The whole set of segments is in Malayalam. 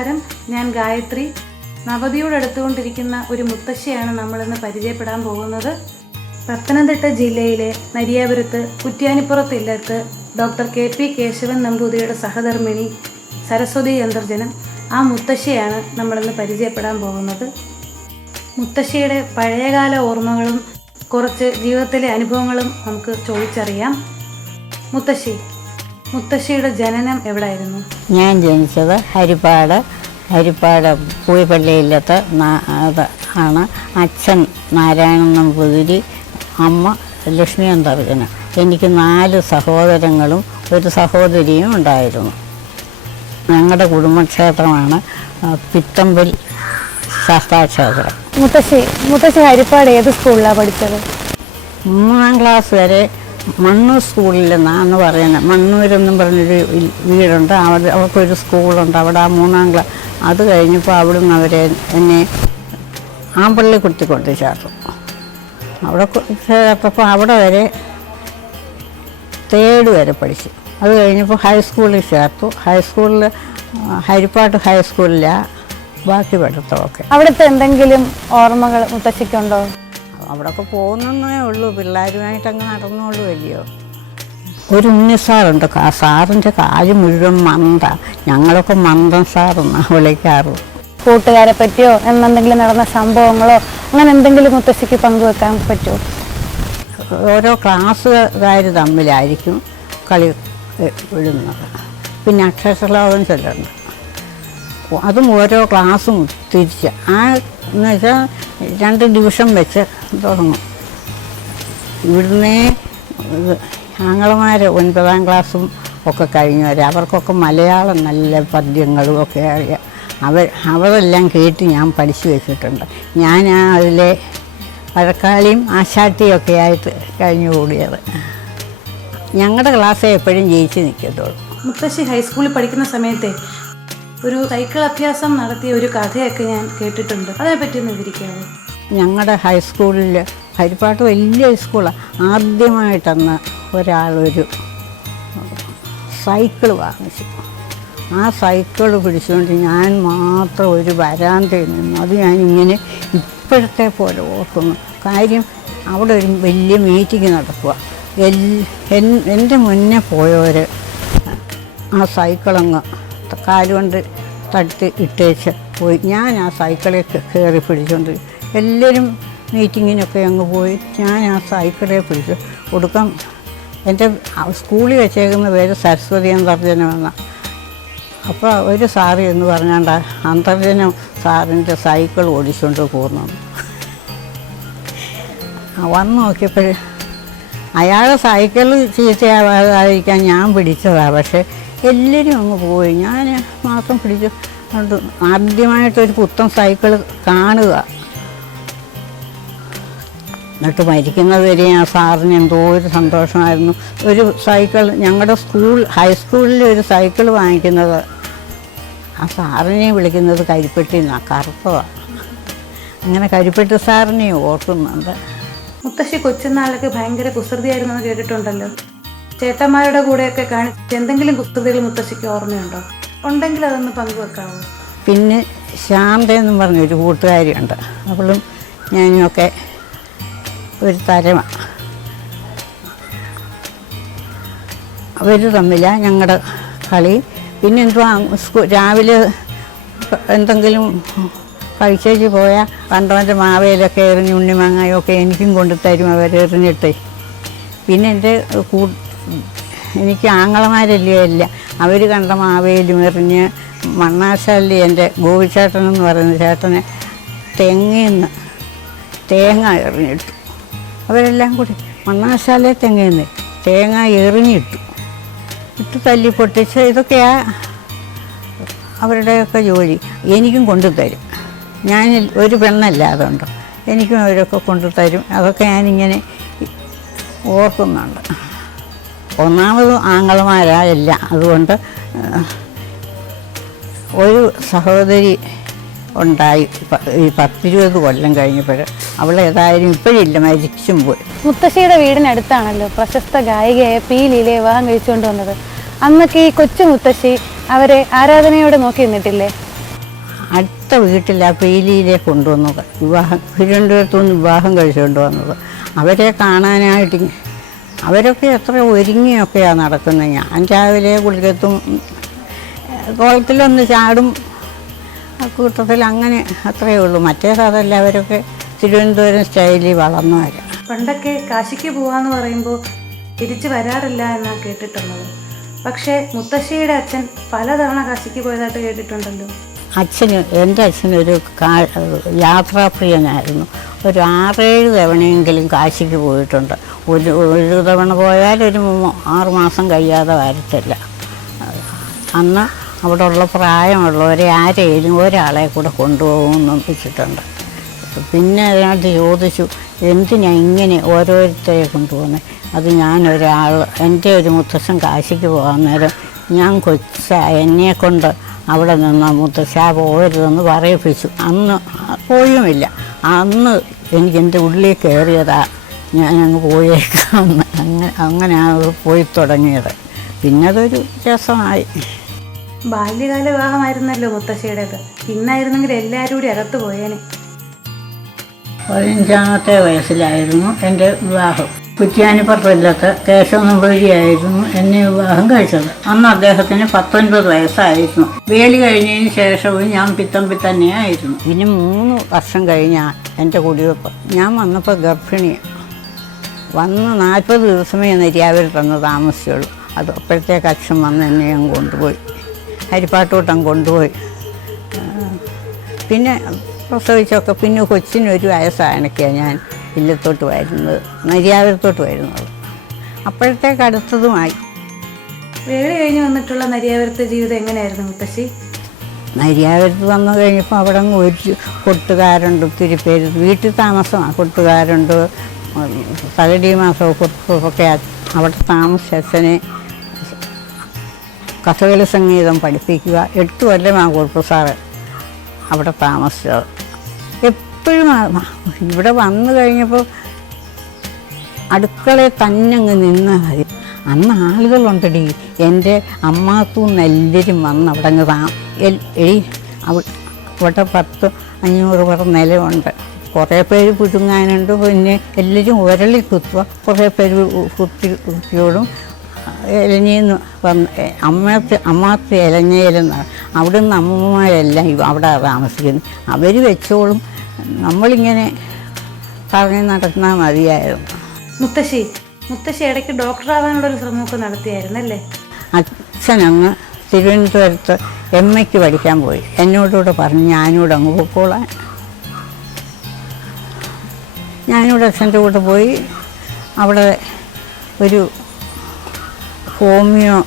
നമസ്കാരം. ഞാൻ ഗായത്രി. നവതിയോട് അടുത്തുകൊണ്ടിരിക്കുന്ന ഒരു മുത്തശ്ശിയാണ് നമ്മളിന്ന് പരിചയപ്പെടാൻ പോകുന്നത്. പത്തനംതിട്ട ജില്ലയിലെ നരിയാപുരത്ത് കുറ്റ്യാനിപ്പുറത്ത് ഇല്ലത്ത് ഡോക്ടർ കെ പി കേശവൻ നമ്പൂതിരിയുടെ സഹധർമ്മിണി സരസ്വതി അന്തർജനം ആ മുത്തശ്ശിയാണ് നമ്മളിന്ന് പരിചയപ്പെടാൻ പോകുന്നത്. മുത്തശ്ശിയുടെ പഴയകാല ഓർമ്മകളും കുറച്ച് ജീവിതത്തിലെ അനുഭവങ്ങളും നമുക്ക് ചോദിച്ചറിയാം. മുത്തശ്ശി മുത്തശ്ശിയുടെ ജനനം എവിടെയായിരുന്നു ഞാൻ ജനിച്ചത് ഹരിപ്പാട് ഹരിപ്പാട് പൂയപ്പള്ളിയിലത്ത് ആണ്. അച്ഛൻ നാരായണൻ നമ്പൂതിരി അമ്മ ലക്ഷ്മി അന്തർജന എനിക്ക് നാല് സഹോദരങ്ങളും ഒരു സഹോദരിയും ഉണ്ടായിരുന്നു. ഞങ്ങളുടെ കുടുംബക്ഷേത്രമാണ് പിത്തമ്പിൽ പിത്തമ്പൽ ശാസ്താക്ഷേത്രം. മുത്തശ്ശി മുത്തശ്ശി ഹരിപ്പാട് ഏത് സ്കൂളിലാണ് പഠിച്ചത്? മൂന്നാം ക്ലാസ് വരെ മണ്ണൂർ സ്കൂളിൽ എന്നാന്ന് പറയുന്നത് മണ്ണൂരെന്നും പറഞ്ഞൊരു വീടുണ്ട്. അവിടെ അവർക്കൊരു സ്കൂളുണ്ട്. അവിടെ ആ മൂന്നാം ക്ലാസ് അത് കഴിഞ്ഞപ്പോൾ അവിടുന്ന് അവരെ എന്നെ ആമ്പള്ളി കുത്തി കൊണ്ട് ചേർത്തു. അവിടെ ചേർത്തപ്പോൾ അവിടെ വരെ തേർഡ് വരെ പഠിച്ചു. അത് കഴിഞ്ഞപ്പോൾ ഹൈസ്കൂളിൽ ചേർത്തു. ഹൈസ്കൂളിൽ ഹരിപ്പാട്ട് ഹൈസ്കൂളിലാണ് ബാക്കി പഠിത്തമൊക്കെ. അവിടുത്തെ എന്തെങ്കിലും ഓർമ്മകൾ മുത്തശ്ശിക്കുണ്ടോ? അവിടെയൊക്കെ പോകുന്നേ ഉള്ളൂ. പിള്ളേരുമായിട്ട് അങ്ങ് നടന്നോളൂ വലിയോ ഒരു ഉണ്ണി സാറുണ്ട്. ആ സാറിന്റെ കാൽ മുഴുവൻ മന്ദ. ഞങ്ങളൊക്കെ മന്ദം സാറെന്നാണ് വിളിക്കാറ്. കൂട്ടുകാരെ പറ്റിയോ? എന്നെന്തെങ്കിലും നടന്ന സംഭവങ്ങളോ? അങ്ങനെ എന്തെങ്കിലും മുത്തശ്ശിക്ക് പങ്കുവെക്കാൻ പറ്റുമോ? ഓരോ ക്ലാസ്സുകാർ തമ്മിലായിരിക്കും കളി വിടുന്നത്. പിന്നെ അക്ഷരശ്ലോകം ചെല്ലുന്നത് അതും ഓരോ ക്ലാസ്സും തിരിച്ച്. ആ എന്ന് വെച്ചാൽ രണ്ട് ഡിവിഷൻ വെച്ച് തുടങ്ങും. ഇവിടുന്ന് ആങ്ങളമാർ ഒൻപതാം ക്ലാസ്സും ഒക്കെ കഴിഞ്ഞവർ അവർക്കൊക്കെ മലയാളം നല്ല പദ്യങ്ങളും ഒക്കെ അറിയാം. അവർ അവരെല്ലാം കേട്ട് ഞാൻ പഠിച്ചു വെച്ചിട്ടുണ്ട്. ഞാൻ ആ അതിലെ വഴക്കാളിയും ആശാട്ടിയൊക്കെ ആയിട്ട് കഴിഞ്ഞു കൂടിയത്. ഞങ്ങളുടെ ക്ലാസ്സേ എപ്പോഴും ജയിച്ച് നിൽക്കത്തുള്ളൂ. മുത്തശ്ശി ഹൈസ്കൂളിൽ പഠിക്കുന്ന സമയത്തെ ഒരു സൈക്കിൾ അഭ്യാസം നടത്തിയ ഒരു കഥയൊക്കെ ഞാൻ കേട്ടിട്ടുണ്ട്. അതിനെപ്പറ്റി ഒന്ന് വിവരിക്കാമോ ഞങ്ങളുടെ ഹൈസ്കൂളിൽ ഹരിപ്പാട്ട് വലിയ ഹൈസ്കൂളാണ് ആദ്യമായിട്ടന്ന് ഒരാളൊരു സൈക്കിൾ വാങ്ങിച്ചു. ആ സൈക്കിൾ പിടിച്ചുകൊണ്ട് ഞാൻ മാത്രം ഒരു വരാന്തയിൽ നിന്നു. അത് ഞാനിങ്ങനെ ഇപ്പോഴത്തെ പോലെ ഓർക്കുന്നു. കാര്യം അവിടെ ഒരു വലിയ മീറ്റിംഗ് നടക്കുക എന്റെ മുന്നേ പോയവർ ആ സൈക്കിളങ്ങ് കാലുകൊണ്ട് തടുത്ത് ഇട്ടേച്ച് പോയി. ഞാൻ ആ സൈക്കിളിൽ കയറി പിടിച്ചുകൊണ്ട് എല്ലാവരും മീറ്റിങ്ങിനൊക്കെ അങ്ങ് പോയി. ഞാൻ ആ സൈക്കിളെ പിടിച്ചു കൊടുക്കാം എന്റെ സ്കൂളിൽ വെച്ചേക്കുന്ന പേര് സരസ്വതി അന്തർജനമെന്ന അപ്പോൾ ഒരു സാറി എന്ന് പറഞ്ഞാണ്ട് അന്തർജനം സാറിന്റെ സൈക്കിൾ ഓടിച്ചുകൊണ്ട് പോകുന്നു വന്ന് നോക്കിയപ്പോൾ അയാളെ സൈക്കിൾ ചീത്തയാവാതിരിക്കാൻ ഞാൻ പിടിച്ചതാണ് പക്ഷേ എല്ലാവരും അങ്ങ് പോയി. ഞാൻ മാത്രം പിടിച്ചു കൊണ്ട് ആദ്യമായിട്ടൊരു പുത്തൻ സൈക്കിൾ കാണുക. എന്നിട്ട് മരിക്കുന്നത് വരെ ആ സാറിന് എന്തോ ഒരു സന്തോഷമായിരുന്നു. ഒരു സൈക്കിൾ ഞങ്ങളുടെ സ്കൂൾ ഹൈസ്കൂളിൽ ഒരു സൈക്കിൾ വാങ്ങിക്കുന്നത്. ആ സാറിനെ വിളിക്കുന്നത് കരിപ്പെട്ടി എന്നാണ് കറുത്തതാണ് അങ്ങനെ കരിപ്പെട്ടി സാറിനെ ഓർക്കുന്നുണ്ട്. മുത്തശ്ശി കൊച്ചുനാളൊക്കെ ഭയങ്കര കുസൃതിയായിരുന്നു കേട്ടിട്ടുണ്ടല്ലോ. ചേട്ടന്മാരുടെ കൂടെയൊക്കെ കാണിച്ച എന്തെങ്കിലും കുസൃതികൾ മുത്തശ്ശിക്ക് ഓർമ്മയുണ്ടോ? ഉണ്ടെങ്കിൽ അതൊന്ന് പങ്കുവെക്കാവോ? പിന്നെ ശാന്ത എന്നും കൂട്ടുകാരി കൂട്ടുകാരിയുണ്ട്. അവളും ഞാനും ഒക്കെ ഒരു തരമാണ് അവർ തമ്മിലാണ് ഞങ്ങളുടെ കളി. പിന്നെ എന്തുവാ രാവിലെ എന്തെങ്കിലും കഴിച്ചേച്ച് പോയാൽ കണ്ടവന്റെ മാവയിലൊക്കെ എറിഞ്ഞ് ഉണ്ണിമാങ്ങയൊക്കെ എനിക്കും കൊണ്ടു തരും അവരെറിഞ്ഞിട്ടേ പിന്നെ എന്റെ കൂ എനിക്ക് ആങ്ങളമാരല്ലേ ഇല്ല. അവർ കണ്ട മാവേലും എറിഞ്ഞ് മണ്ണാശാലി എന്റെ ഗോപിച്ചേട്ടൻ എന്ന് പറയുന്ന ചേട്ടനെ തെങ്ങിന്ന് തേങ്ങ എറിഞ്ഞിട്ടു. അവരെല്ലാം കൂടി മണ്ണാശാല തെങ്ങിന്ന് തേങ്ങ എറിഞ്ഞിട്ടു. ഇട്ട് തല്ലി പൊട്ടിച്ച് ഇതൊക്കെയാ അവരുടെയൊക്കെ ജോലി എനിക്കും കൊണ്ടുതരും ഞാൻ ഒരു പെണ്ണല്ല അതുകൊണ്ട് എനിക്കും അവരൊക്കെ കൊണ്ടുതരും അതൊക്കെ ഞാനിങ്ങനെ ഓർക്കുന്നുണ്ട്. ഒന്നാമത് ആങ്ങളമാരായല്ല. അതുകൊണ്ട് ഒരു സഹോദരി ഉണ്ടായി. പ- ഈ പത്തിരുപത് കൊല്ലം കഴിഞ്ഞപ്പോൾ അവൾ ഏതായാലും ഇപ്പോഴില്ല മരിച്ചും പോയി. മുത്തശ്ശിയുടെ വീടിനടുത്താണല്ലോ പ്രശസ്ത ഗായികയായ പി ലീലയെ വിവാഹം കഴിച്ചുകൊണ്ട് വന്നത്. അന്നൊക്കെ ഈ കൊച്ചു മുത്തശ്ശി അവരെ ആരാധനയോടെ നോക്കി നിന്നിട്ടില്ലേ? അടുത്ത വീട്ടിൽ ആ പീലിയിലെ കൊണ്ടുവന്നത്. വിവാഹം തിരുവനന്തപുരത്തു നിന്ന് വിവാഹം കഴിച്ചുകൊണ്ട് വന്നത്. അവരെ കാണാനായിട്ട് അവരൊക്കെ എത്ര ഒരുങ്ങിയൊക്കെയാണ് നടക്കുന്നത് ഞാൻ രാവിലെ കുളിക്കത്തും കുളത്തിലൊന്ന് ചാടും ആ കൂട്ടത്തിൽ അങ്ങനെ അത്രയേ ഉള്ളൂ. മറ്റേത് അതല്ല അവരൊക്കെ തിരുവനന്തപുരം സ്റ്റൈലിൽ വളർന്നവരാ. പണ്ടൊക്കെ കാശിക്ക് പോവാന്ന് പറയുമ്പോൾ തിരിച്ചു വരാറില്ല എന്നാണ് കേട്ടിട്ടുള്ളത്. പക്ഷേ മുത്തശ്ശിയുടെ അച്ഛൻ പലതവണ കാശിക്ക് പോയതായിട്ട് കേട്ടിട്ടുണ്ടല്ലോ. അച്ഛന് എന്റെ അച്ഛനൊരു യാത്രാപ്രിയനായിരുന്നു ഒരു ആറേഴ് തവണയെങ്കിലും കാശിക്ക് പോയിട്ടുണ്ട്. ഒരു ഒരു തവണ പോയാൽ ഒരു ആറ് മാസം കഴിയാതെ വരത്തില്ല. അന്ന് അവിടെ ഉള്ള പ്രായമുള്ളവരെ ആരെയും ഒരാളെ കൂടെ കൊണ്ടുപോകുമെന്ന് വെച്ചിട്ടുണ്ട് പിന്നെ അതിനകത്ത് ചോദിച്ചു എന്തിനാ ഇങ്ങനെ ഓരോരുത്തരെ കൊണ്ടുപോകുന്നത് അത് ഞാനൊരാൾ എന്റെ ഒരു മുത്തശ്ശൻ കാശിക്ക് പോകാൻ നേരം ഞാൻ കൊച്ച എന്നെ കൊണ്ട് അവിടെ നിന്ന് മുത്തശ്ശ പോകരുതെന്ന് പറയിപ്പിച്ചു. അന്ന് പോയുമില്ല. അന്ന് എനിക്ക് എന്റെ ഉള്ളിൽ കയറിയതാ ഞാൻ അങ്ങ് പോയേക്കാം. അങ്ങനെ അങ്ങനെയാണ് പോയി തുടങ്ങിയത്. പിന്നെ അതൊരു രസമായി ബാല്യകാല വിവാഹമായിരുന്നല്ലോ മുത്തശ്ശിയുടേത് ഇന്നായിരുന്നെങ്കിൽ എല്ലാവരും കൂടി അകത്ത് പോയേനെ. പതിനഞ്ചാമത്തെ വയസ്സിലായിരുന്നു എന്റെ വിവാഹം. കുറ്റിയാനിപ്പുറത്തില്ലത്ത് കേശവ നമ്പൂതിരിയായിരുന്നു എന്നെ വിവാഹം കഴിച്ചത്. അന്ന് അദ്ദേഹത്തിന് പത്തൊൻപത് വയസ്സായിരുന്നു. വേലി കഴിഞ്ഞതിന് ശേഷവും ഞാൻ പിത്തമ്പി തന്നെയായിരുന്നു. ഇനി മൂന്ന് വർഷം കഴിഞ്ഞാൽ എന്റെ കുടിവെപ്പ്. ഞാൻ വന്നപ്പോൾ ഗർഭിണി വന്ന് നാൽപ്പത് ദിവസമേ നെരിയാവൂർ തന്ന് താമസിച്ചുള്ളൂ. അത് അപ്പോഴത്തേക്ക് അച്ഛൻ വന്ന് എന്നെ ഞാൻ കൊണ്ടുപോയി. ഹരിപ്പാട്ടോട്ടം കൊണ്ടുപോയി. പിന്നെ പ്രസവിച്ചൊക്കെ പിന്നെ കൊച്ചിനൊരു വയസ്സായണക്കെയാണ് ഞാൻ. ഇല്ലത്തോട്ട് വരുന്നത് നരിയാവരത്തോട്ട് വരുന്നത്. അപ്പോഴത്തേക്ക് അടുത്തതുമായി. വേറെ കഴിഞ്ഞ് വന്നിട്ടുള്ള നരിയാവരത്തെ ജീവിതം എങ്ങനെയായിരുന്നു മുത്തശ്ശി? നരിയാവരത്ത് വന്നു കഴിഞ്ഞപ്പോൾ അവിടെ ഒരു കൊട്ടുകാരുണ്ട് ഒത്തിരി പേര്. വീട്ടിൽ താമസമാണ് കൊട്ടുകാരുണ്ട്. പകുതി മാസവും കൊട്ടുമൊക്കെ അവിടെ താമസനെ കഥകളി സംഗീതം പഠിപ്പിക്കുക. എട്ട് കൊല്ലമാണ് കുറുപ്പ് സാറ് അവിടെ താമസിച്ചത്. എപ്പോഴും ഇവിടെ വന്നു കഴിഞ്ഞപ്പോൾ അടുക്കളയിൽ തന്നെ അങ്ങ് നിന്നാൽ മതി. അന്ന് ആളുകളുണ്ടടി. എന്റെ അമ്മാക്കും എല്ലാവരും വന്ന് അവിടെ അങ്ങ് താ എൽ- എടി അവ- ഇവിടെ പത്ത് അഞ്ഞൂറ് പേർ നിലമുണ്ട് കുറേ പേര് പുഴുങ്ങാനുണ്ട്. പിന്നെ എല്ലാവരും ഉരളി കുത്തുക കുറേ പേര് കുത്തി കുത്തിയോടും. ഇലഞ്ഞിന്ന് വന്ന് അമ്മത്തെ അമ്മാത്തെ അവിടെ നിന്ന് അമ്മമാരെല്ലാം അവിടെ താമസിക്കുന്നു. അവർ വെച്ചോളും. നമ്മളിങ്ങനെ പറഞ്ഞ് നടന്നാൽ മതിയായിരുന്നു മുത്തശ്ശി മുത്തശ്ശി ഇടയ്ക്ക് ഡോക്ടറാവാനുള്ള ഒരു ശ്രമമൊക്കെ നടത്തിയായിരുന്നല്ലേ? അച്ഛനങ്ങ് തിരുവനന്തപുരത്ത് എം എക്ക് പഠിക്കാൻ പോയി. എന്നോടുകൂടെ പറഞ്ഞു ഞാനിവിടെ അങ്ങ് പൊക്കോളാൻ. ഞാനിവിടെ അച്ഛന്റെ കൂടെ പോയി അവിടെ ഒരു ഹോമിയോ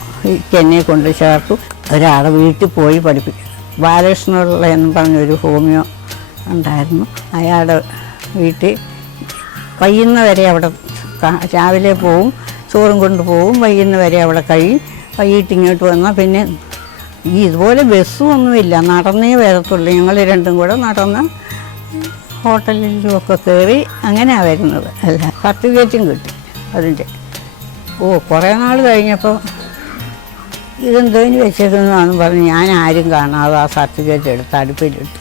എന്നെ കൊണ്ട് ചേർത്തു. ഒരാളെ വീട്ടിൽ പോയി പഠിപ്പിക്കും. ബാലകൃഷ്ണനുള്ള എന്ന് പറഞ്ഞൊരു ഹോമിയോ ഉണ്ടായിരുന്നു. അയാളുടെ വീട്ടിൽ വൈകുന്നവരെ അവിടെ രാവിലെ പോവും ചോറും കൊണ്ട് പോവും വൈകുന്നവരെ അവിടെ കഴിയും. വൈകിട്ട് ഇങ്ങോട്ട് വന്നാൽ പിന്നെ ഈ ഇതുപോലെ ബസ്സും ഒന്നുമില്ല നടന്നേ വരത്തുള്ളൂ. ഞങ്ങൾ രണ്ടും കൂടെ നടന്ന് ഹോട്ടലിലുമൊക്കെ കയറി അങ്ങനെയാണ് വരുന്നത്. അല്ല സർട്ടിഫിക്കറ്റും കിട്ടി അതിന്റെ. ഓ കുറേ നാൾ കഴിഞ്ഞപ്പോൾ ഇതെന്തോന്ന് വെച്ചേക്കുന്നതാണെന്ന് പറഞ്ഞ് ഞാൻ ആരും കാണാതെ ആ സർട്ടിഫിക്കറ്റ് എടുത്ത് അടുപ്പിലിട്ടു.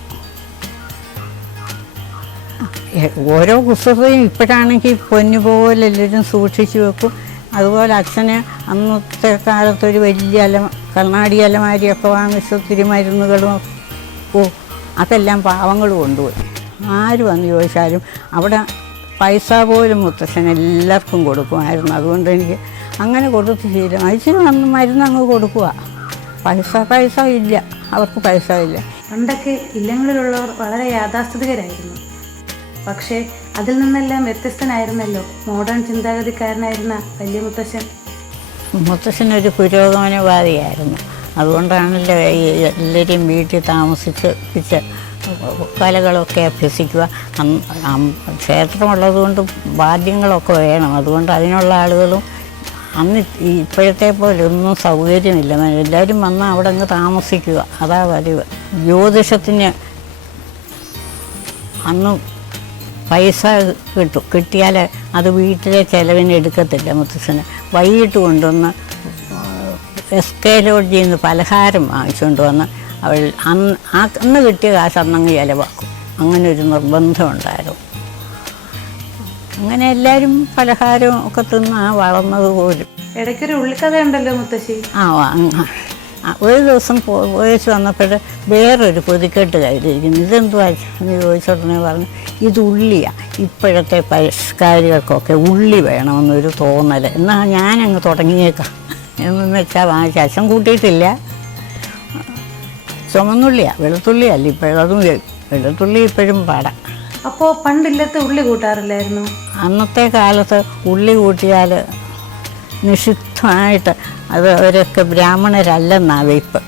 ഓരോ കുസൃതയും ഇപ്പോഴാണെങ്കിൽ പൊന്നു പോലെ എല്ലാവരും സൂക്ഷിച്ചു വെക്കും. അതുപോലെ അച്ഛന് അന്നത്തെ കാലത്തൊരു വലിയ അല കണ്ണാടി അലമാരിയൊക്കെ വാങ്ങിച്ച് ഒത്തിരി മരുന്നുകളും ഓ അതെല്ലാം പാവങ്ങൾ കൊണ്ടുപോയി. ആര് വന്ന് ചോദിച്ചാലും അവിടെ പൈസ പോലും മുത്തച്ഛൻ എല്ലാവർക്കും കൊടുക്കുമായിരുന്നു. അതുകൊണ്ട് എനിക്ക് അങ്ങനെ കൊടുത്ത് ശീലം അച്ഛന് വന്ന് മരുന്ന് അങ്ങ് കൊടുക്കുക പൈസ പൈസ ഇല്ല. അവർക്ക് പൈസ ഇല്ല. പണ്ടൊക്കെ ഇല്ലങ്ങളിലുള്ളവർ വളരെ യാഥാസ്ഥിതികരായിരുന്നു. പക്ഷേ അതിൽ നിന്നെല്ലാം വ്യത്യസ്തനായിരുന്നല്ലോ. മോഡേൺ ചിന്താഗതിക്കാരനായിരുന്ന വലിയ മുത്തശ്ശൻ. മുത്തശ്ശനൊരു പുരോഗമനവാദിയായിരുന്നു. അതുകൊണ്ടാണല്ലോ ഈ എല്ലാവരെയും വീട്ടിൽ താമസിച്ച് കലകളൊക്കെ അഭ്യസിക്കുക. ക്ഷേത്രമുള്ളതുകൊണ്ട് വാദ്യങ്ങളൊക്കെ വേണം. അതുകൊണ്ട് അതിനുള്ള ആളുകളും അന്ന് ഇപ്പോഴത്തെ പോലെ ഒന്നും സൗകര്യമില്ല. എല്ലാവരും വന്ന് അവിടെ അങ്ങ് താമസിക്കുക. അതാ പതിവ് ജ്യോതിഷത്തിന് അന്ന് പൈസ കിട്ടും കിട്ടിയാൽ അത് വീട്ടിലെ ചിലവിന് എടുക്കത്തില്ല മുത്തച്ഛന്. വൈകിട്ട് കൊണ്ടുവന്ന് എസ് കെ ലോഡ്ജിൽ നിന്ന് പലഹാരം വാങ്ങിച്ചുകൊണ്ട് വന്ന് അവൾ അന്ന് ആ അന്ന് കിട്ടിയ കാശ് അന്നങ്ങ് ചിലവാക്കും. അങ്ങനെ ഒരു നിർബന്ധമുണ്ടായിരുന്നു അങ്ങനെ എല്ലാവരും പലഹാരവും ഒക്കെ തിന്ന് ആ വളർന്നത് പോലും. ഇടയ്ക്കൊരു ഉള്ളിക്കഥ ഉണ്ടല്ലോ മുത്തശ്ശി. ആ, ഒരു ദിവസം പോയിച്ച് വന്നപ്പോൾ വേറൊരു പൊതിക്കെട്ട് കയ്യിലിരിക്കുന്നു ഇതെന്തുവാ? എന്ന് ചോദിച്ചോടനെ പറഞ്ഞു ഇത് ഉള്ളിയാണ് ഇപ്പോഴത്തെ പരിഷ്കാരികൾക്കൊക്കെ ഉള്ളി വേണമെന്നൊരു തോന്നൽ എന്നാൽ ഞാനങ്ങ് തുടങ്ങിയേക്കാം. എന്ന് വെച്ചാൽ വാങ്ങിച്ച അച്ഛൻ കൂട്ടിയിട്ടില്ല. ചുമന്നുള്ളിയാണ് വെളുത്തുള്ളിയല്ല ഇപ്പോഴതും വെളുത്തുള്ളി ഇപ്പോഴും പാടാം. അപ്പോൾ പണ്ടില്ലത്തെ ഉള്ളി കൂട്ടാറില്ലായിരുന്നു? അന്നത്തെ കാലത്ത് ഉള്ളി കൂട്ടിയാൽ നിഷിദ്ധമായിട്ട് അത് അവരൊക്കെ ബ്രാഹ്മണരല്ലെന്നാണ് വെയ്പ്പ്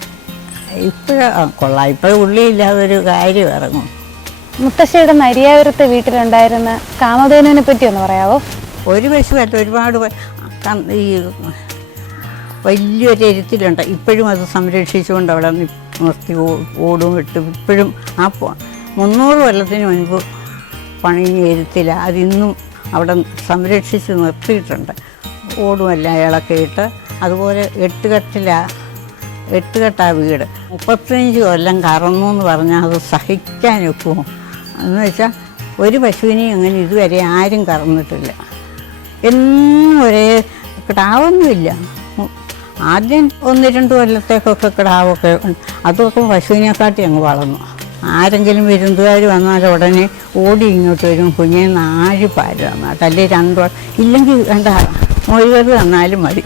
ഇപ്പോഴും കൊള്ളാം. ഇപ്പോഴും ഉള്ളിയില്ലാതെ ഒരു കാര്യം ഇറങ്ങും. മുത്തശ്ശിയുടെ നരിയാപുരത്തെ വീട്ടിലുണ്ടായിരുന്ന കാമധേനുവിനെ പറ്റി ഒന്ന് പറയാവോ? ഒരു പശുവല്ല ഒരുപാട് ഈ വലിയൊരു എരുത്തിലുണ്ട്. ഇപ്പോഴും അത് സംരക്ഷിച്ചുകൊണ്ട് അവിടെ നിർത്തി ഓടും ഇട്ട് ഇപ്പോഴും ആ മുന്നൂറ് കൊല്ലത്തിന് മുൻപ് പണിഞ്ഞ എരുത്തില അതിന്നും അവിടെ സംരക്ഷിച്ച് നിർത്തിയിട്ടുണ്ട്. ഓടുമെല്ലാം ഇളക്കിയിട്ട് അതുപോലെ എട്ടുകെട്ടില എട്ടുകെട്ടാ വീട്. മുപ്പത്തഞ്ച് കൊല്ലം കറന്നു എന്ന് പറഞ്ഞാൽ അത് സഹിക്കാൻ ഒക്കുമോ എന്ന് വെച്ചാൽ ഒരു പശുവിനെയും അങ്ങനെ ഇതുവരെ ആരും കറന്നിട്ടില്ല. എന്നും ഒരേ കിടാവൊന്നുമില്ല. ആദ്യം ഒന്ന് രണ്ട് കൊല്ലത്തേക്കൊക്കെ കിടാവൊക്കെ. അതൊക്കെ പശുവിനെക്കാട്ടി അങ്ങ് വളർന്നു. ആരെങ്കിലും വിരുന്നുകാർ വന്നാൽ ഉടനെ ഓടി ഇങ്ങോട്ട് വരും. കുഞ്ഞെ നാല് പാൽ തന്നാൽ അല്ലെങ്കിൽ രണ്ടോ ഇല്ലെങ്കിൽ വേണ്ട മൊഴികൾ തന്നാലും മതി.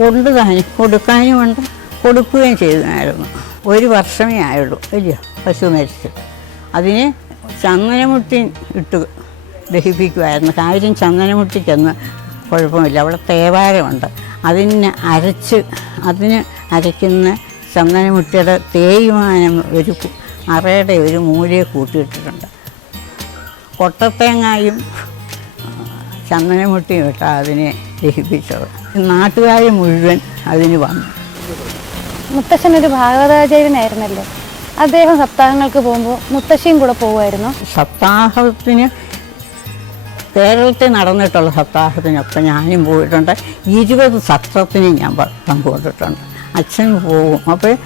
ഉണ്ട് കൊടുക്കാനും ഉണ്ട്. കൊടുക്കുകയും ചെയ്തായിരുന്നു. ഒരു വർഷമേ ആയുള്ളൂ. ഇല്ല പശു മരിച്ച്. അതിന് ചന്ദനമുട്ടി ഇട്ട് ദഹിപ്പിക്കുമായിരുന്നു കാര്യം ചന്ദനമുട്ടിക്കൊന്ന് കുഴപ്പമില്ല. അവിടെ തേവാരമുണ്ട്. അതിന് അരച്ച് അതിന് അരയ്ക്കുന്ന ചന്ദനമുട്ടിയുടെ തേയ്മാനം ഒരു അറയുടെ ഒരു മൂലയെ കൂട്ടിയിട്ടിട്ടുണ്ട്. കൊട്ടത്തേങ്ങായും ചന്ദനമുട്ടിയും ഇട്ടാണ് അതിനെ ദഹിപ്പിച്ചത്. നാട്ടുകാർ മുഴുവൻ അതിന് വന്നു. മുത്തശ്ശൻ ഒരു ഭാഗവതാചാര്യനായിരുന്നല്ലോ? അദ്ദേഹം സപ്താഹങ്ങൾക്ക് പോകുമ്പോൾ മുത്തശ്ശിയും കൂടെ പോകുമായിരുന്നു? സപ്താഹത്തിന് കേരളത്തിൽ നടന്നിട്ടുള്ള സപ്താഹത്തിനൊക്കെ ഞാനും പോയിട്ടുണ്ട്. ഇരുപത് സത്രത്തിന് ഞാൻ പങ്കുകൊണ്ടിട്ടുണ്ട് അച്ഛൻ പോകും. അപ്പോൾ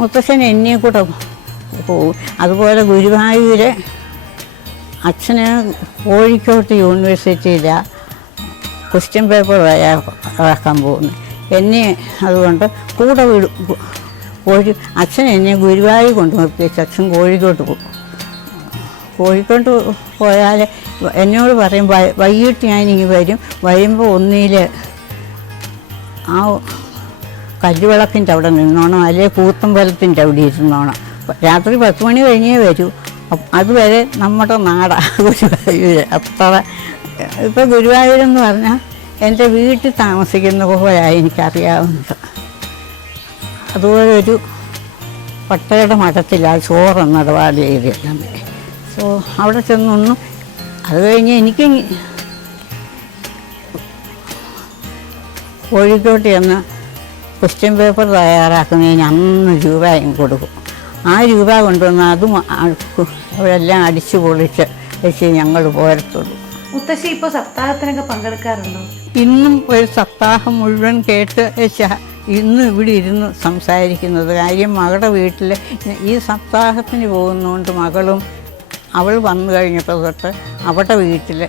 മുത്തശ്ശൻ എന്നെയും കൂടെ പോകും. അതുപോലെ ഗുരുവായൂർ അച്ഛന് കോഴിക്കോട്ട് യൂണിവേഴ്സിറ്റിയിലാണ് ക്വസ്റ്റ്യൻ പേപ്പർ വരാക്കാൻ പോകുന്നു. എന്നെ അതുകൊണ്ട് കൂടെ വിടും കോഴി അച്ഛൻ എന്നെ ഗുരുവായൂർ കൊണ്ട് നിർത്തിച്ച് അച്ഛൻ കോഴിക്കോട്ട് പോകും കോഴിക്കോട്ട് പോയാൽ എന്നോട് പറയും "വൈ- വൈകിട്ട് ഞാനിങ്ങ് വരും വരുമ്പോൾ ഒന്നിൽ ആ കല്ലുവിളക്കിന്റെ അവിടെ നിന്നോണം അല്ലെങ്കിൽ കൂത്തമ്പലത്തിന്റെ അവിടെ ഇരുന്നോണം. രാത്രി പത്ത് മണി കഴിഞ്ഞേ വരൂ. അതുവരെ നമ്മുടെ നാടാ. അത്ര ഇപ്പോൾ ഗുരുവായൂരെന്ന് പറഞ്ഞാൽ എന്റെ വീട്ടിൽ താമസിക്കുന്ന പോലെയായി എനിക്കറിയാവുന്നത്. അതുപോലെ ഒരു പട്ടയുടെ മഠത്തിലാണ് ചോറെന്ന് ഇടപാട് ചെയ്തിട്ടുണ്ട് സോ അവിടെ ചെന്നൊന്നു അത് കഴിഞ്ഞ് എനിക്ക് കോഴിക്കോട്ട് ചെന്ന് ക്വസ്റ്റ്യൻ പേപ്പർ തയ്യാറാക്കുന്നതിന് അന്ന് രൂപയും കൊടുക്കും. ആ രൂപ കൊണ്ടുവന്ന് അതും അവരെല്ലാം അടിച്ചു പൊളിച്ച് വെച്ച് ഞങ്ങൾ പോരത്തുള്ളൂ. മുത്തശ്ശി ഇപ്പോൾ സപ്താഹത്തിനൊക്കെ പങ്കെടുക്കാറുണ്ടോ? ഇന്നും ഒരു സപ്താഹം മുഴുവൻ കേട്ട് ഇന്ന് ഇവിടെ ഇരുന്ന് സംസാരിക്കുന്നത്. കാര്യം മകളുടെ വീട്ടിൽ ഈ സപ്താഹത്തിന് പോകുന്നതുകൊണ്ട് മകളും അവൾ വന്നു കഴിഞ്ഞപ്പോൾ തൊട്ട് അവളുടെ വീട്ടിൽ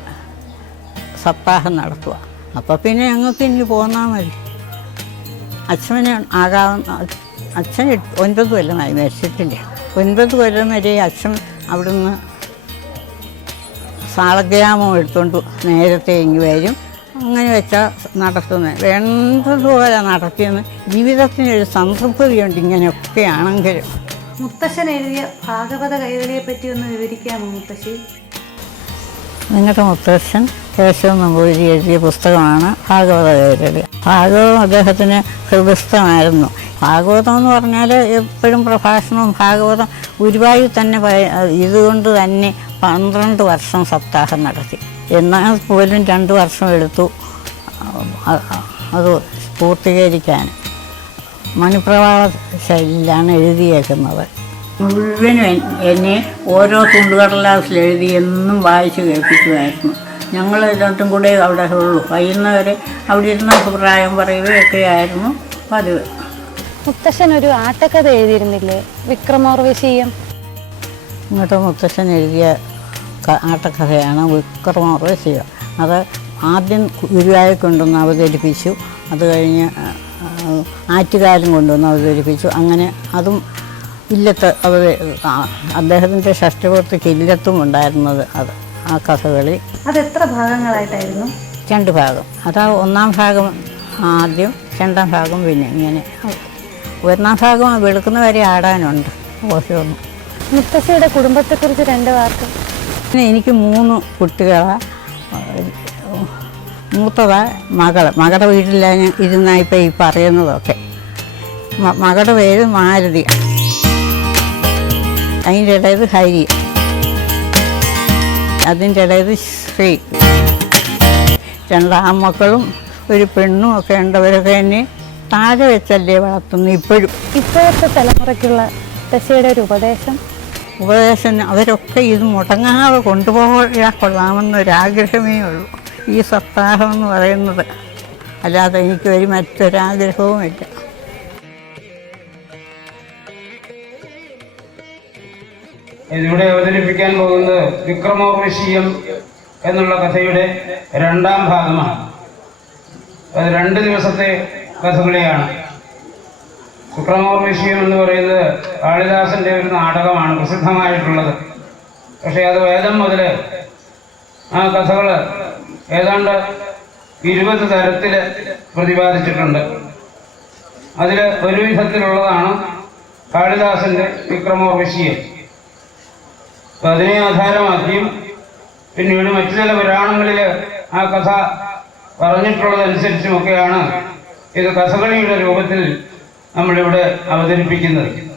സപ്താഹം നടത്തുക അപ്പോൾ പിന്നെ ഞങ്ങൾക്ക് ഇനി പോന്നാൽ മതി. അച്ഛനെ ആകാവുന്ന അച്ഛൻ ഒൻപത് കൊല്ലമായി മരിച്ചിട്ടില്ല ഒൻപത് കൊല്ലം വരെ അച്ഛൻ അവിടുന്ന് സാളഗ്രാമം എടുത്തുകൊണ്ട് നേരത്തെ ഇങ്ങ് വരും. അങ്ങനെ വെച്ചാൽ നടത്തുന്നത് വേണ്ടതുപോലെ നടത്തിയെന്ന് ജീവിതത്തിനൊരു സംതൃപ്തിയുണ്ട് ഇങ്ങനെയൊക്കെ ആണെങ്കിലും. മുത്തശ്ശൻ എഴുതിയ ഭാഗവത കൈകളിയെ പറ്റി ഒന്ന് വിവരിക്കാമോ മുത്തശ്ശി? നിങ്ങളുടെ മുത്തശ്ശൻ കേശവൻ നമ്പൂതിരി എഴുതിയ പുസ്തകമാണ് ഭാഗവത കൈരളി ഭാഗവതം അദ്ദേഹത്തിന് ഹൃദയസ്ഥമായിരുന്നു. ഭാഗവതം എന്ന് പറഞ്ഞാൽ എപ്പോഴും പ്രഭാഷണവും ഭാഗവതം ഗുരുവായൂർ തന്നെ ഇതുകൊണ്ട് തന്നെ പന്ത്രണ്ട് വർഷം സപ്താഹം നടത്തി. എന്നാൽ പോലും രണ്ട് വർഷം എടുത്തു. അത് പൂർത്തീകരിക്കാൻ. മണിപ്രവാള ശൈലിയിലാണ് എഴുതിയേക്കുന്നത്. മുഴുവനും എന്നെ ഓരോ തുണ്ടുകടലാസിൽ എഴുതി എന്നും വായിച്ചു കേൾപ്പിക്കുമായിരുന്നു. ഞങ്ങൾ രണ്ടും കൂടെ അവിടെ ഉള്ളൂ. വൈകുന്നവരെ അവിടെ ഇരുന്ന് അഭിപ്രായം പറയുകയൊക്കെ ആയിരുന്നു പതിവ്. മുത്തശ്ശൻ ഒരു ആട്ടക്കഥ എഴുതിയിരുന്നില്ലേ? വിക്രമോർവശീയം ഇങ്ങോട്ട് മുത്തശ്ശൻ എഴുതിയ ആട്ടക്കഥയാണ് വിക്രമോർവശിക അത് ആദ്യം ഗുരുവായൂർ കൊണ്ടുവന്ന് അവതരിപ്പിച്ചു. അത് കഴിഞ്ഞ് ആ, ആ, ആറ്റുകാരും കൊണ്ടുവന്ന് അവതരിപ്പിച്ചു. അങ്ങനെ അതും ഇല്ലത്ത് അവ അദ്ദേഹത്തിന്റെ ഷഷ്ടിപൂർത്തിക്ക് ഇല്ലത്തും ഉണ്ടായിരുന്നത് അത് ആ കഥകളി അത് എത്ര ഭാഗങ്ങളായിട്ടായിരുന്നു? രണ്ട് ഭാഗം. അതാ ഒന്നാം ഭാഗം ആദ്യം രണ്ടാം ഭാഗം പിന്നെ ഇങ്ങനെ. ഒന്നാം ഭാഗം വെളുക്കുന്ന വരെ ആടാനുണ്ട്. ഓശമൊന്നും മുത്തശ്ശിയുടെ കുടുംബത്തെക്കുറിച്ച് രണ്ട് വാക്ക്. എനിക്ക് മൂന്ന് കുട്ടികളാ. മൂത്തതാ മകൾ. മകളുടെ വീട്ടിലാണ് ഇരുന്നാ ഇപ്പം ഈ പറയുന്നതൊക്കെ. മകളുടെ പേര് മാരുതി. അതിന്റെ ഇടയത് ഹരി. അതിന്റെ ഇടയത് ശ്രീ. രണ്ടാമക്കളും ഒരു പെണ്ണും ഒക്കെ ഉണ്ടവരൊക്കെ എന്നെ താഴെ വെച്ചല്ലേ വളർത്തുന്നു ഇപ്പോഴും. ഇപ്പോഴത്തെ തലമുറയ്ക്കുള്ള മുത്തശ്ശിയുടെ ഒരു ഉപദേശം ഉപദേശം അവരൊക്കെ ഇത് മുടങ്ങാതെ കൊണ്ടുപോയാൽ കൊള്ളാമെന്നൊരാഗ്രഹമേ ഉള്ളൂ. ഈ സപ്താഹം എന്ന് പറയുന്നത് അല്ലാതെ എനിക്ക് ഒരു മറ്റൊരാഗ്രഹവുമില്ല. ഇതിവിടെ അവതരിപ്പിക്കാൻ പോകുന്നത് വിക്രമോർവശീയം എന്നുള്ള കഥയുടെ രണ്ടാം ഭാഗമാണ്. അത് രണ്ട് ദിവസത്തെ കഥകളിയാണ്. വിക്രമോർവശീയം എന്ന് പറയുന്നത് കാളിദാസന്റെ ഒരു നാടകമാണ് പ്രസിദ്ധമായിട്ടുള്ളത്. പക്ഷേ അത് വേദം മുതൽ ആ കഥകൾ ഏതാണ്ട് ഇരുപത് തരത്തിൽ പ്രതിപാദിച്ചിട്ടുണ്ട്. അതിൽ ഒരു വിധത്തിലുള്ളതാണ് കാളിദാസന്റെ വിക്രമോർവശീയം അപ്പൊ അതിനെ ആധാരമാക്കിയും പിന്നീട് മറ്റു ചില പുരാണങ്ങളിൽ ആ കഥ പറഞ്ഞിട്ടുള്ളതനുസരിച്ചുമൊക്കെയാണ് ഇത് കഥകളിയുടെ രൂപത്തിൽ നമ്മളിവിടെ അവതരിപ്പിക്കുന്നത്.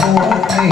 பூமி